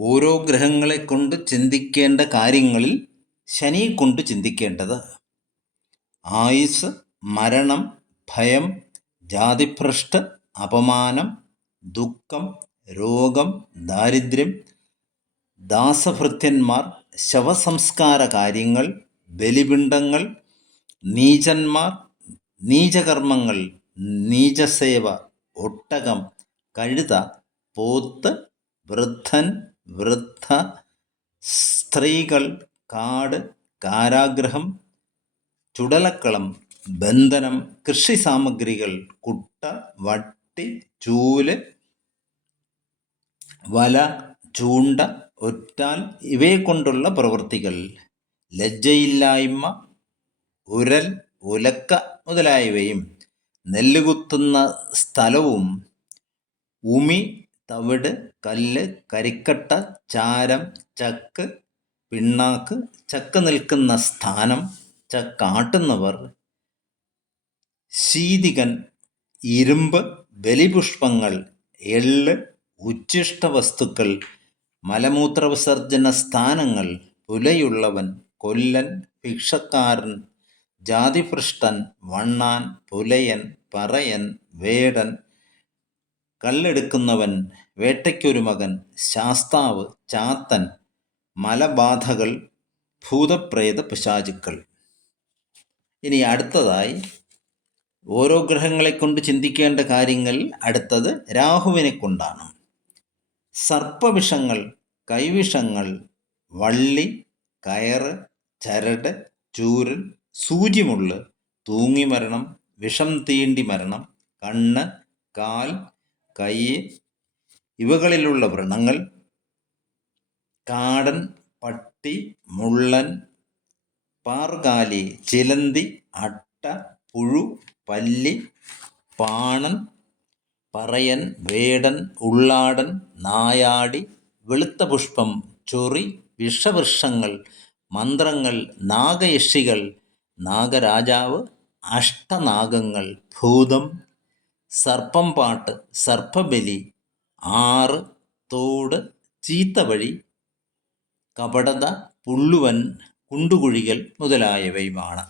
ഓരോ ഗ്രഹങ്ങളെ കൊണ്ട് ചിന്തിക്കേണ്ട കാര്യങ്ങളിൽ ശനി കൊണ്ട് ചിന്തിക്കേണ്ടത്. ആയുസ് മരണം ഭയം ജാതിഭ്രഷ്ട് അപമാനം ദുഃഖം രോഗം ദാരിദ്ര്യം ദാസഭൃത്യന്മാർ ശവസംസ്കാര കാര്യങ്ങൾ ബലിപിണ്ഡങ്ങൾ നീചന്മാർ നീചകർമ്മങ്ങൾ നീചസേവ ഒട്ടകം കഴുത പോത്ത് വൃദ്ധൻ വൃദ്ധ സ്ത്രീകൾ കാട് കാരാഗ്രഹം ചുടലക്കളം ബന്ധനം കൃഷി സാമഗ്രികൾ കുട്ട വട്ടി ചൂൽ വല ചൂണ്ട ഒറ്റാൽ ഇവയെ കൊണ്ടുള്ള പ്രവൃത്തികൾ. ലജ്ജയില്ലായ്മ ഉരൽ ഉലക്ക മുതലായവയും നെല്ലുകുത്തുന്ന സ്ഥലവും ഉമി തവിട് കല്ല് കരിക്കട്ട ചാരം ചക്ക് പിണ്ണാക്ക്. ചക്ക് നിൽക്കുന്ന സ്ഥാനം ചക്കാട്ടുന്നവർ ശീതികൻ ഇരുമ്പ് ബലിപുഷ്പങ്ങൾ എൾ ഉച്ഛിഷ്ട വസ്തുക്കൾ മലമൂത്ര വിസർജന സ്ഥാനങ്ങൾ പുലയുള്ളവൻ കൊല്ലൻ ഭിക്ഷക്കാരൻ ജാതിഭൃഷ്ടൻ വണ്ണാൻ പുലയൻ പറയൻ വേടൻ കല്ലെടുക്കുന്നവൻ വേട്ടയ്ക്കൊരു മകൻ ശാസ്താവ് ചാത്തൻ മലബാധകൾ ഭൂതപ്രേത പിശാചുക്കൾ. ഇനി അടുത്തതായി ഓരോ ഗ്രഹങ്ങളെ കൊണ്ട് ചിന്തിക്കേണ്ട കാര്യങ്ങൾ അടുത്തത് രാഹുവിനെ കൊണ്ടാണ്. സർപ്പവിഷങ്ങൾ കൈവിഷങ്ങൾ വള്ളി കയറ് ചരട് ചൂരൽ സൂചിമുള്ള് തൂങ്ങി മരണം വിഷം തീണ്ടി മരണം കണ്ണ് കാൽ കൈ ഇവകളിലുള്ള വ്രണങ്ങൾ കാടൻ പട്ടി മുള്ളൻ പാർകാലി ചിലന്തി അട്ട പുഴു പല്ലി പാണൻ പറയൻ വേടൻ ഉള്ളാടൻ നായാടി വെളുത്ത പുഷ്പം ചൊറി വിഷവൃക്ഷങ്ങൾ മന്ത്രങ്ങൾ നാഗയക്ഷികൾ നാഗരാജാവ് അഷ്ടനാഗങ്ങൾ ഭൂതം സർപ്പം പാട്ട് സർപ്പബലി ആറ് തോട് ചീത്തവഴി കപടത പുള്ളുവൻ കുണ്ടുകുഴികൾ മുതലായവയുമാണ്.